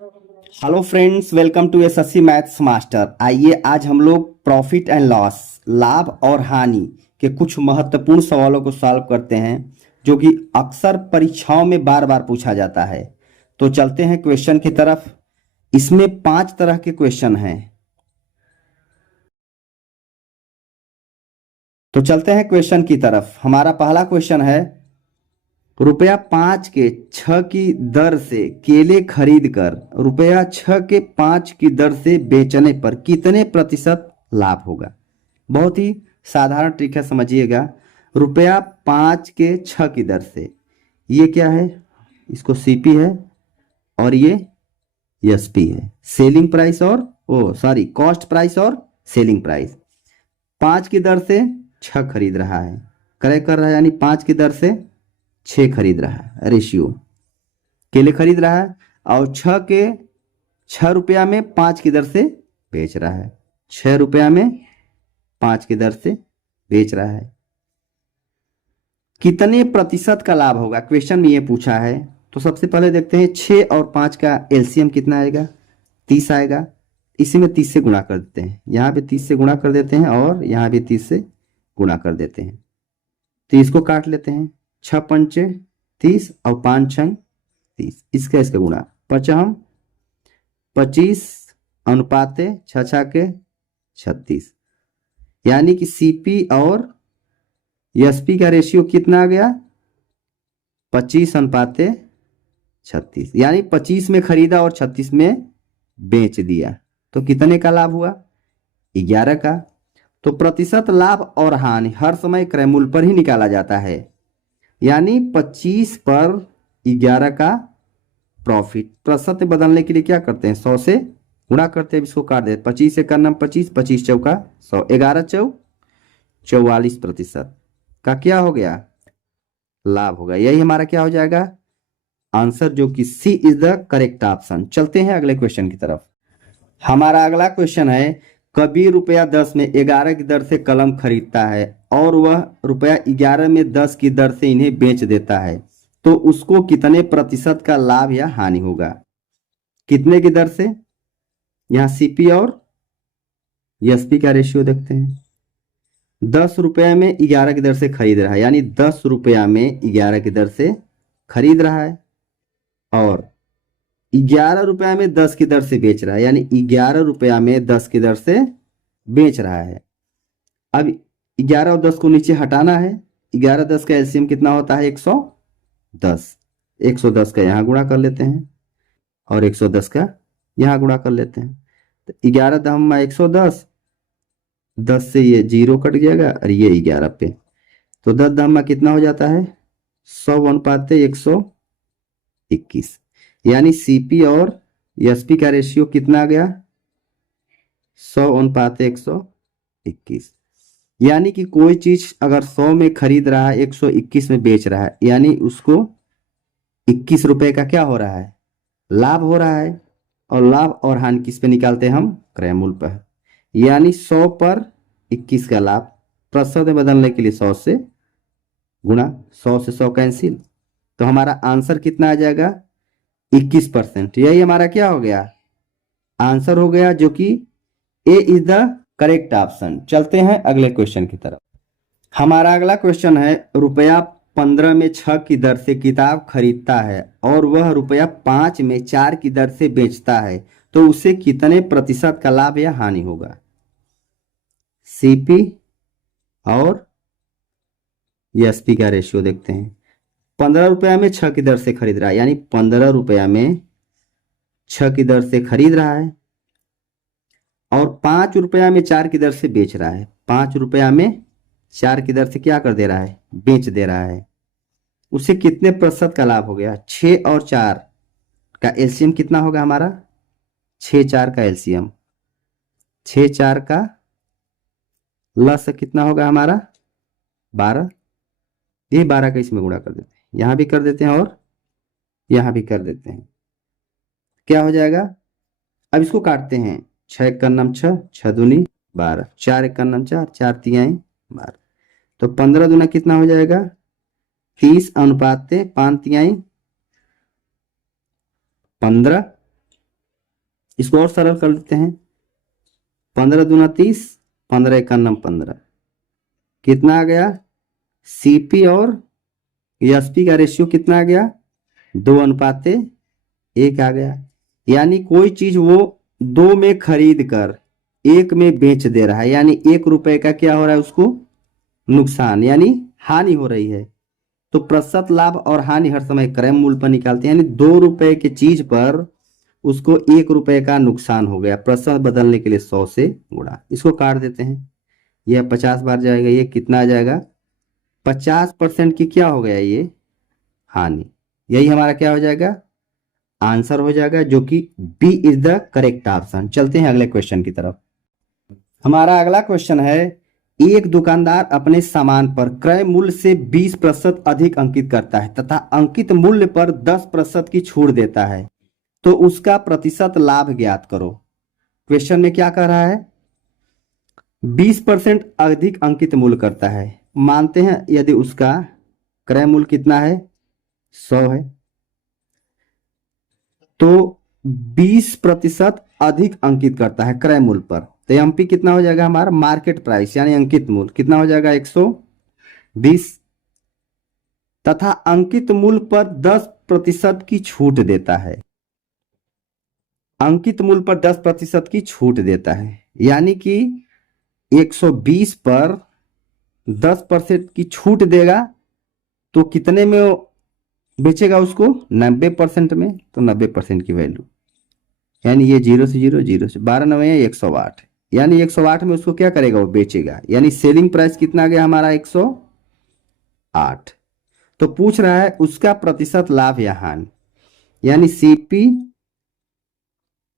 Hello friends, welcome to SSC maths master. आइए आज हम लोग प्रॉफिट एंड लॉस, लाभ और हानि के कुछ महत्वपूर्ण सवालों को सॉल्व करते हैं जो कि अक्सर परीक्षाओं में बार बार पूछा जाता है। तो चलते हैं क्वेश्चन की तरफ। इसमें 5 तरह के क्वेश्चन हैं। तो चलते हैं क्वेश्चन की तरफ। हमारा पहला क्वेश्चन है, रुपया 5 के 6 की दर से केले खरीद कर रुपया 6 के 5 की दर से बेचने पर कितने प्रतिशत लाभ होगा। बहुत ही साधारण ट्रिक है, समझिएगा। रुपया 5 के 6 की दर से, ये क्या है, इसको सीपी है और ये एसपी है, सेलिंग प्राइस और कॉस्ट प्राइस और सेलिंग प्राइस। 5 की दर से 6 खरीद रहा है, करेक्ट कर रहा है, यानी 5 की दर से 6 खरीद रहा है, रेशियो केले खरीद रहा है और 6 रुपया में 5 की दर से बेच रहा है। 6 रुपया में 5 की दर से बेच रहा है। कितने प्रतिशत का लाभ होगा, क्वेश्चन में ये पूछा है। तो सबसे पहले देखते हैं 6 और 5 का एलसीएम कितना आएगा, 30 आएगा। इसी में 30 से गुणा कर देते हैं, यहाँ पे 30 से गुणा कर देते हैं और यहाँ भी 30 से गुणा कर देते हैं। तो इसको काट लेते हैं, 6 पंचे 30 और 5 छंग 30, इसका गुणा 55 25 अनुपाते 6 के 36, यानी कि सीपी और एसपी का रेशियो कितना आ गया, 25 अनुपाते 36, यानी 25 में खरीदा और 36 में बेच दिया। तो कितने का लाभ हुआ, 11 का। तो प्रतिशत लाभ और हानि हर समय क्रय मूल्य पर ही निकाला जाता है, यानी 25 पर 11 का प्रॉफिट। प्रतिशत में बदलने के लिए क्या करते हैं, 100 से गुणा करते हैं, इसको काट देते, 25 से करना 25, 25 चौका 100, 11 चौ 44% का क्या हो गया, लाभ होगा। यही हमारा क्या हो जाएगा, आंसर, जो कि सी इज द करेक्ट ऑप्शन। चलते हैं अगले क्वेश्चन की तरफ। हमारा अगला क्वेश्चन है, कबीर रुपया 10 में 11 की दर से कलम खरीदता है और वह रुपया 11 में 10 की दर से इन्हें बेच देता है, तो उसको कितने प्रतिशत का लाभ या हानि होगा। कितने की दर से, यहाँ सीपी और एसपी का रेशियो देखते हैं। 10 रुपया में 11 की दर से खरीद रहा है, यानी 10 रुपया में 11 की दर से खरीद रहा है और 11 रुपया में 10 की दर से बेच रहा है, यानी 11 रुपया में 10 की दर से बेच रहा है। अब 11 और 10 को नीचे हटाना है। 11 10 का एलसीएम कितना होता है, 110। 110 का यहाँ गुणा कर लेते हैं और 110 का यहाँ गुणा कर लेते हैं। तो 11 दम 110, 10 से ये 0 कट जाएगा और ये 11 पे, तो 10 दम कितना हो जाता है, 100 अनुपात 121, यानी सीपी और एसपी का रेशियो कितना आ गया, 100 अनुपात 121। यानी कि कोई चीज अगर 100 में खरीद रहा है, 121 में बेच रहा है, यानी उसको 21 रुपए का क्या हो रहा है, लाभ हो रहा है। और लाभ और हानि किस पे निकालते हैं हम, क्रय मूल्य पर, यानी 100 पर 21 का लाभ। प्रतिशत में बदलने के लिए 100 से गुणा, 100 से 100 कैंसिल, तो हमारा आंसर कितना आ जाएगा, 21%। यही हमारा क्या हो गया, आंसर हो गया, जो कि ए इज द करेक्ट ऑप्शन। चलते हैं अगले क्वेश्चन की तरफ। हमारा अगला क्वेश्चन है, रुपया 15 में 6 की दर से किताब खरीदता है और वह रुपया 5 में 4 की दर से बेचता है, तो उसे कितने प्रतिशत का लाभ या हानि होगा। सीपी और एसपी का रेशियो देखते हैं। 15 रुपया में 6 की दर से खरीद रहा है, यानी 15 रुपया में 6 की दर से खरीद रहा है और 5 रुपया में 4 की दर से बेच रहा है। 5 रुपया में 4 की दर से क्या कर दे रहा है, बेच दे रहा है। उसे कितने प्रतिशत का लाभ हो गया, 6 और 4 का एलसीएम कितना होगा हमारा, 6 4 का एलसीएम, 6 4 का लस कितना होगा हमारा 12, ये 12 का इसमें गुणा कर देते हैं, यहाँ भी कर देते हैं और यहाँ भी कर देते हैं, क्या हो जाएगा। अब इसको काटते हैं, 6 एक का नाम 6, 6 दूनी 12, 4 एक का नाम 4, 4 तिहाई 12, तो 15 दूना कितना हो जाएगा, 30 अनुपात 5 तिहाई 15 इसको और सरल कर लेते हैं, 15 दूना 30, 15 इक्यानम 15, कितना आ गया, सीपी और एसपी का रेशियो कितना आ गया, 2:1 आ गया। यानी कोई चीज वो 2 में खरीद कर 1 में बेच दे रहा है, यानी 1 रुपए का क्या हो रहा है उसको, नुकसान, यानी हानि हो रही है। तो प्रतिशत लाभ और हानि हर समय क्रय मूल्य पर निकालते हैं, यानी 2 रुपए की चीज पर उसको 1 रुपए का नुकसान हो गया, प्रतिशत बदलने के लिए 100 से गुणा, इसको काट देते हैं, यह 50 बार जाएगा, ये कितना आ जाएगा, 50% की क्या हो गया ये, हानि। यही हमारा क्या हो जाएगा, आंसर हो जाएगा, जो कि B is the correct option. चलते हैं अगले क्वेश्चन की तरफ। हमारा अगला क्वेश्चन है, एक दुकानदार अपने सामान पर क्रय मूल्य से 20% अधिक अंकित करता है तथा अंकित मूल्य पर 10% की छूट देता है, तो उसका प्रतिशत लाभ ज्ञात करो। क्वेश्चन में क्या कह रहा है, 20% अधिक अंकित मूल्य करता है, मानते हैं यदि उसका क्रय मूल्य कितना है, 100 है, तो 20% अधिक अंकित करता है क्रय मूल्य पर, तो एमपी कितना हो जाएगा हमारा, मार्केट प्राइस यानी अंकित मूल्य कितना हो जाएगा, 120, तथा अंकित मूल्य पर 10% की छूट देता है, अंकित मूल्य पर 10% की छूट देता है, यानी कि 120 पर 10% की छूट देगा, तो कितने में वो बेचेगा उसको, 90% में, तो 90% की वैल्यू, यानी ये 0 से 0, 0 से 12 9 है 108, यानी 108 में उसको क्या करेगा, वो बेचेगा, यानी सेलिंग प्राइस कितना आ गया हमारा, 108। तो पूछ रहा है उसका प्रतिशत लाभ या हानि, यानी सीपी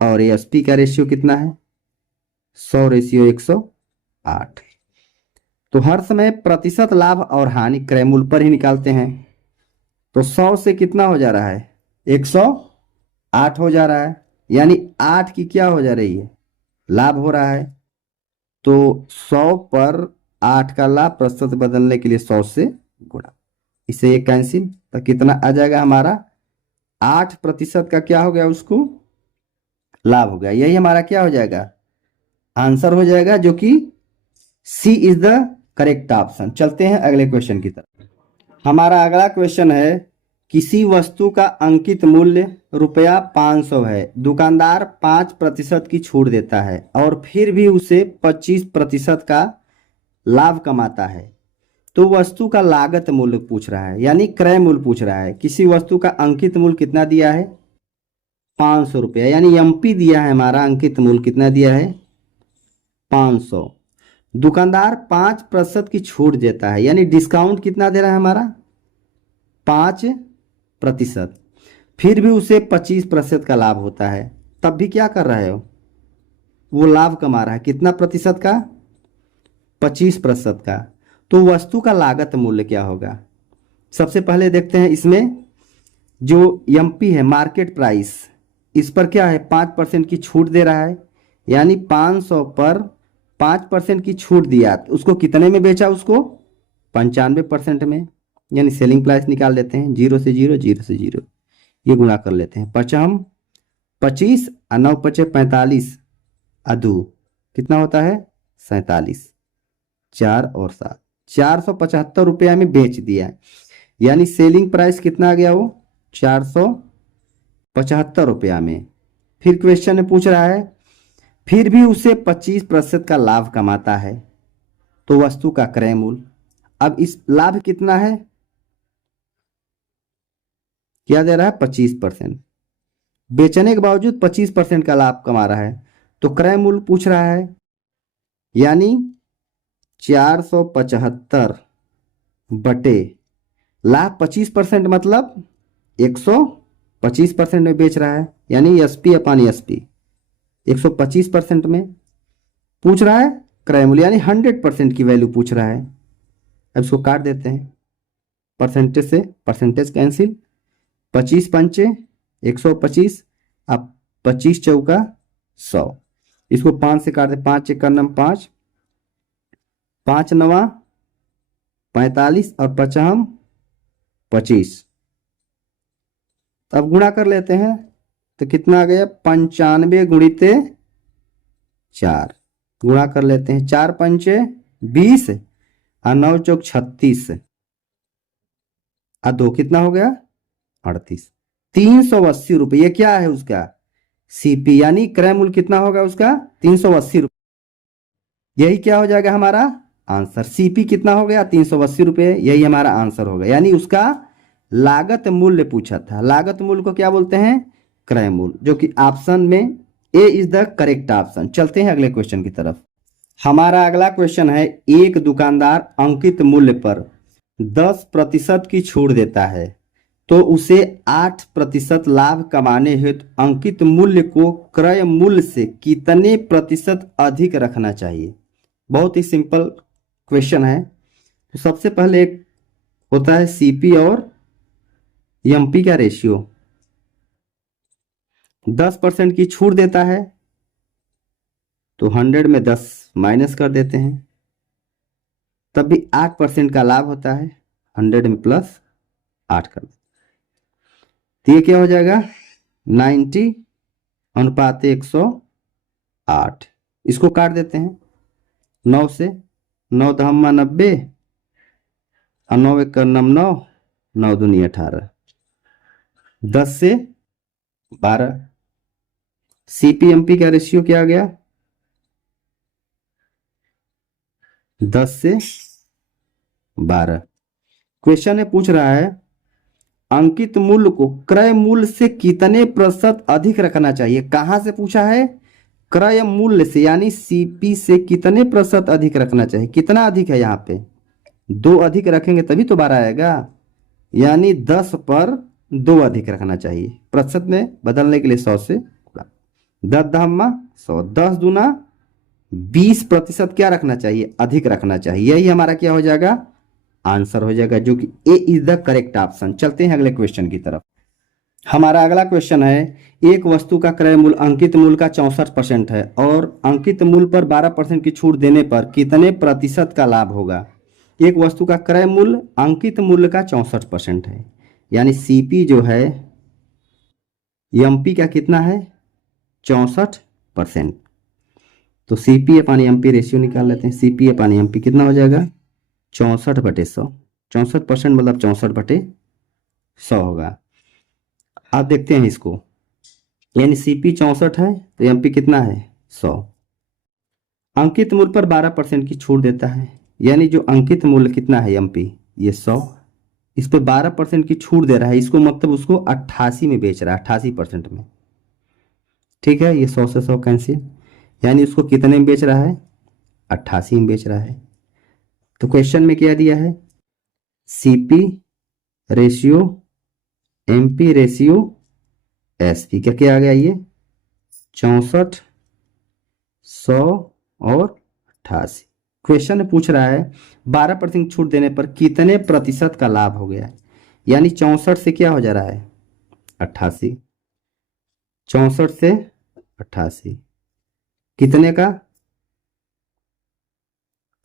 और एसपी का रेशियो कितना है, 100:108। तो हर समय प्रतिशत लाभ और हानि क्रय मूल्य पर ही निकालते हैं, तो 100 से कितना हो जा रहा है, 108 हो जा रहा है, यानी 8 की क्या हो जा रही है, लाभ हो रहा है, तो 100 पर 8 का लाभ प्रतिशत बदलने के लिए 100 से गुणा, इसे ये कैंसिल, तो कितना आ जाएगा हमारा, 8% का क्या हो गया उसको, लाभ हो गया, यही हमारा क्या हो जाएगा, आंसर हो जाएगा, जो कि सी इज द करेक्ट ऑप्शन। चलते हैं अगले क्वेश्चन की तरफ। हमारा अगला क्वेश्चन है, किसी वस्तु का अंकित मूल्य रुपया 500 है, दुकानदार 5% की छूट देता है और फिर भी उसे 25% का लाभ कमाता है, तो वस्तु का लागत मूल्य पूछ रहा है, यानी क्रय मूल्य पूछ रहा है। किसी वस्तु का अंकित मूल्य कितना दिया है, 500 रुपया, यानी एमपी दिया है हमारा, अंकित मूल्य कितना दिया है, 500, दुकानदार 5% की छूट देता है, यानी डिस्काउंट कितना दे रहा है हमारा, 5%, फिर भी उसे 25% का लाभ होता है, तब भी क्या कर रहा है वो लाभ कमा रहा है, कितना प्रतिशत का, 25% का। तो वस्तु का लागत मूल्य क्या होगा, सबसे पहले देखते हैं, इसमें जो एमपी है मार्केट प्राइस, इस पर क्या है, 5% की छूट दे रहा है, यानी 500 पर 5% की छूट दिया, तो उसको कितने में बेचा, उसको 95% में, यानी सेलिंग प्राइस निकाल लेते हैं, 0 से 0, 0 से 0, ये गुणा कर लेते हैं, पचम 25 और 9 पचे 45, अदू कितना होता है, 47, 4 और 7, 475 रुपया में बेच दिया, यानी सेलिंग प्राइस कितना आ गया, वो 475 रुपया में। फिर क्वेश्चन में पूछ रहा है, फिर भी उसे 25% का लाभ कमाता है, तो वस्तु का क्रय मूल्य, अब इस लाभ कितना है, क्या दे रहा है, 25%, बेचने के बावजूद 25% का लाभ कमा रहा है, तो क्रय मूल्य पूछ रहा है, यानी 475 बटे लाभ 25%, मतलब 125% में बेच रहा है, यानी एसपी अपन एसपी 125% में पूछ रहा है क्रय मूल्य, यानी 100% की वैल्यू पूछ रहा है। अब इसको काट देते हैं, परसेंटेज से परसेंटेज कैंसिल, 25 पंचे 125, अब 25 चौका 100, इसको 5 से काट दे, 5 एक नम 5, 5 नवा 45 और 55 25, अब गुणा कर लेते हैं, तो कितना आ गया 95 गुणित 4, गुणा कर लेते हैं। 4 पंचे 20 और 9 चौक 36 और 2 कितना हो गया 38। 380 रुपये, ये क्या है उसका सीपी, यानी क्रय मूल्य कितना होगा उसका 380 रुपये। यही क्या हो जाएगा हमारा आंसर। सीपी कितना हो गया 380 रुपये, यही हमारा आंसर होगा। यानी उसका लागत मूल्य पूछा था। लागत मूल्य को क्या बोलते हैं क्रय मूल्य, जो कि ऑप्शन में ए इज द करेक्ट ऑप्शन। चलते हैं अगले क्वेश्चन की तरफ। हमारा अगला क्वेश्चन है, एक दुकानदार अंकित मूल्य पर 10% की छूट देता है तो उसे 8% लाभ कमाने हेतु अंकित मूल्य को क्रय मूल्य से कितने प्रतिशत अधिक रखना चाहिए। बहुत ही सिंपल क्वेश्चन है। तो सबसे पहले एक होता है सीपी और एमपी का रेशियो। 10% की छूट देता है तो 100 में 10 माइनस कर देते हैं, तब भी 8% का लाभ होता है, 100 में प्लस 8 कर देते हैं। तो ये क्या हो जाएगा 90 अनुपात 108। इसको काट देते हैं 9 से, 9 दहम्मा 90 और 9 एक 9, 9 दूनी 18, 10 से 12। सीपीएमपी का रेशियो क्या आ गया 10 से 12। क्वेश्चन में पूछ रहा है अंकित मूल्य को क्रय मूल्य से कितने प्रतिशत अधिक रखना चाहिए। कहां से पूछा है क्रय मूल्य से, यानी सीपी से कितने प्रतिशत अधिक रखना चाहिए। कितना अधिक है यहाँ पे 2 अधिक रखेंगे तभी तो 12 आएगा, यानी 10 पर 2 अधिक रखना चाहिए। प्रतिशत में बदलने के लिए 100 से 10 दहम्मा 100, 10 दूना 20% क्या रखना चाहिए अधिक रखना चाहिए। यही हमारा क्या हो जाएगा आंसर हो जाएगा, जो कि ए इज द करेक्ट ऑप्शन। चलते हैं अगले क्वेश्चन की तरफ। हमारा अगला क्वेश्चन है, एक वस्तु का क्रय मूल्य अंकित मूल्य का 64% है और अंकित मूल्य पर 12% की छूट देने पर कितने प्रतिशत का लाभ होगा। एक वस्तु का क्रय मूल्य अंकित मूल्य का 64% है, यानी सीपी जो है एमपी का कितना है 64%। तो सीपी अपान एमपी रेशियो निकाल लेते हैं। सीपी अपान एमपी कितना हो जाएगा 64/100। 64% मतलब 64/100 होगा। आप देखते हैं इसको, यानी सीपी 64 है तो एमपी कितना है 100। अंकित मूल्य पर 12% की छूट देता है, यानी जो अंकित मूल्य कितना है एमपी ये 100, इस पे 12% की छूट दे रहा है, इसको मतलब उसको 88 में बेच रहा है, 88% में। ठीक है, ये 100 से 100 कैंसिल, यानी उसको कितने में बेच रहा है 88 में बेच रहा है। तो क्वेश्चन में क्या दिया है CP ratio MP ratio SP का क्या आ गया ये 64, 100 और 88। क्वेश्चन पूछ रहा है 12% छूट देने पर कितने प्रतिशत का लाभ हो गया, यानी 64 से क्या हो जा रहा है 88, 64 से 88 कितने का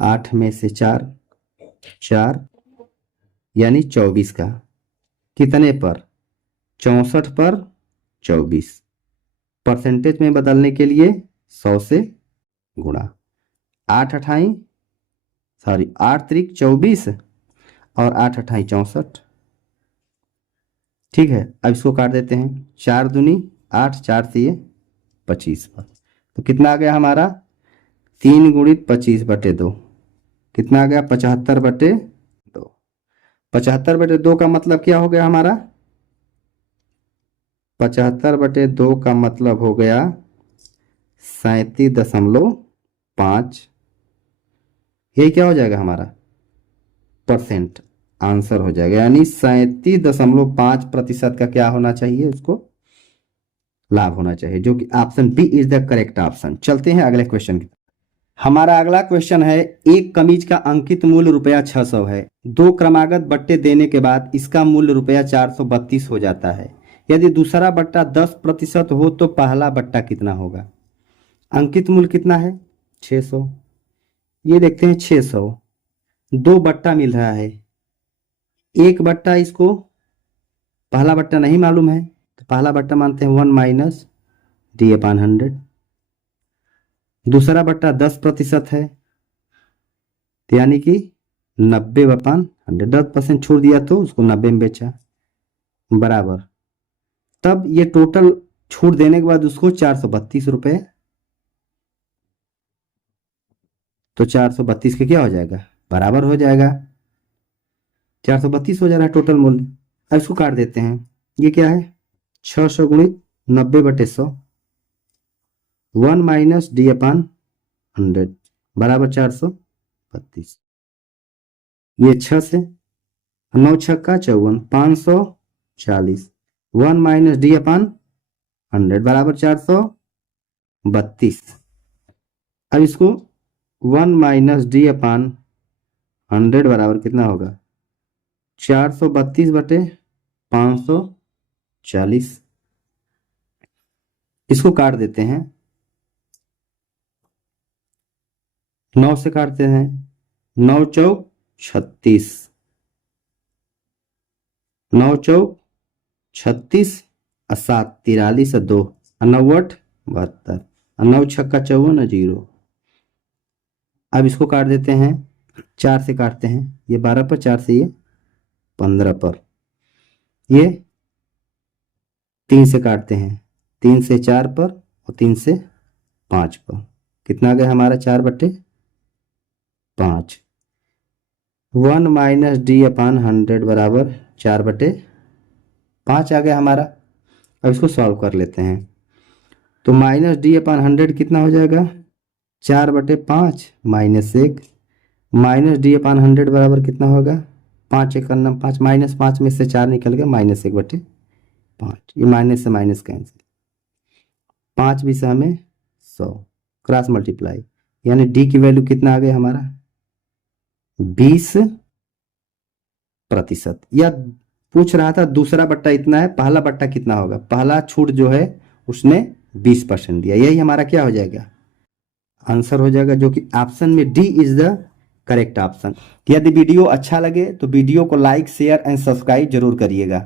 8 में से 4 4 यानी 24 का, कितने पर 64 पर 24। परसेंटेज में बदलने के लिए 100 से गुणा, 8 त्रिक 24 और 8 अठाई 64। ठीक है, अब इसको काट देते हैं 4 दूनी 8, 4 से ये 25 पर, तो कितना आ गया हमारा 3 गुणित 25/2, कितना आ गया 75/2। 75/2 का मतलब क्या हो गया हमारा 75/2 का मतलब हो गया 37.5। यही क्या हो जाएगा हमारा परसेंट आंसर हो जाएगा, यानी 37.5% का क्या होना चाहिए उसको लाभ होना चाहिए, जो कि option B is the correct option. चलते हैं अगले क्वेश्चन की। हमारा अगला क्वेश्चन है, एक कमीज का अंकित मूल्य रुपया 600 है, 2 क्रमागत बट्टे देने के बाद इसका मूल्य रुपया 432 हो जाता है। यदि दूसरा बट्टा 10% हो तो पहला बट्टा कितना होगा। अंकित मूल्य कितना है 600, ये देखते हैं 600, 2 बट्टा मिल रहा है, एक बट्टा इसको पहला बट्टा नहीं मालूम है तो पहला बट्टा मानते हैं 1 माइनस डी अपान 100। दूसरा बट्टा 10% है, तो यानी कि 90 अपान 100, 10% छोड़ दिया तो उसको 90 में बेचा, बराबर। तब ये टोटल छूट देने के बाद उसको 432 रुपये, तो 432 के क्या हो जाएगा, बराबर हो जाएगा, 432 हो जा रहा है टोटल मूल्य। अब इसको काट देते हैं, ये क्या है 600 गुणित 90/100, 1 माइनस डी अपान 100 बराबर 432। ये 6 से 9 छक्का 54, 540, 1 माइनस डी अपान 100 बराबर 432। अब इसको 1 माइनस डी अपान 100 बराबर कितना होगा, 432/540। इसको काट देते हैं, 9 से काटते हैं, 9 चौक 36, 9 चौक 36 और 7 43 और 2 और 9 8 72 और 9 छक्का 54 0। अब इसको काट देते हैं, 4 से काटते हैं, ये 12 पर, 4 से ये 15 पर, ये 3 से काटते हैं, 3 से 4 पर और 3 से 5 पर, कितना आ गया हमारा 4/5। 1 माइनस डी अपान 100 बराबर 4/5 आ गया हमारा। अब इसको सॉल्व कर लेते हैं, तो माइनस डी अपान 100 कितना हो जाएगा, 4/5 माइनस 1, माइनस डी अपान 100 बराबर कितना होगा, 5 1 5, माइनस 5 में से 4 निकल गया, -1/5, ये माइनस से माइनस कैंसिल, 5 भी हमें 100 क्रॉस मल्टीप्लाई, यानी डी की वैल्यू कितना आ गया हमारा 20%। या पूछ रहा था दूसरा बट्टा इतना है, पहला बट्टा कितना होगा, पहला छूट जो है उसने 20% दिया, यही हमारा क्या हो जाएगा, आंसर हो जाएगा, जो कि ऑप्शन में D is the correct option. यदि वीडियो अच्छा लगे तो वीडियो को लाइक शेयर एंड सब्सक्राइब जरूर करिएगा।